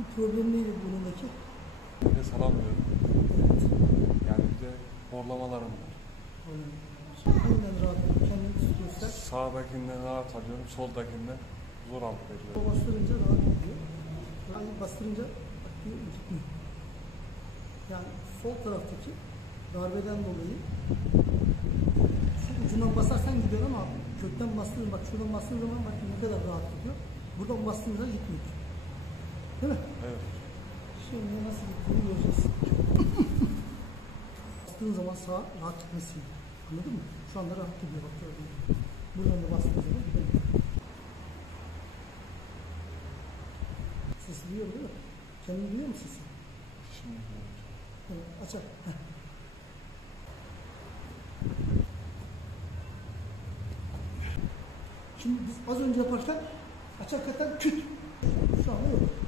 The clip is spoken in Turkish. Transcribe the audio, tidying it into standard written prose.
Bir problem neydi burnundaki? Nefes alamıyorum. Yani bir de horlamalarım var. Hanginden rahat ediyor? Kendini göster. Sağdakinden rahat alıyorum, soldakinden zor alıp veriyorum. O bastırınca rahat ediyor. Yani bastırınca gitmiyor. Yani sol taraftaki darbeden dolayı şu ucundan basarsan gidiyor ama kökten bastığın, bak şuradan bastığın zaman bak ne kadar rahat gidiyor. Buradan bastığınızda gitmiyor. Değil mi? Evet. Şimdi nasıl gittiğini göreceğiz. Bastığın zaman sağa rahat gitmesi. Anladın mı? Şu anda rahat gidiyor bak gördüğün gibi. Buradan da bastığın zaman gidiyor. Sesi duyuyor değil mi? Kendini duyuyor musun sesi? Şimdi Evet, açar. Şimdi biz az önce yaparken açarken küt. Şu anda yok.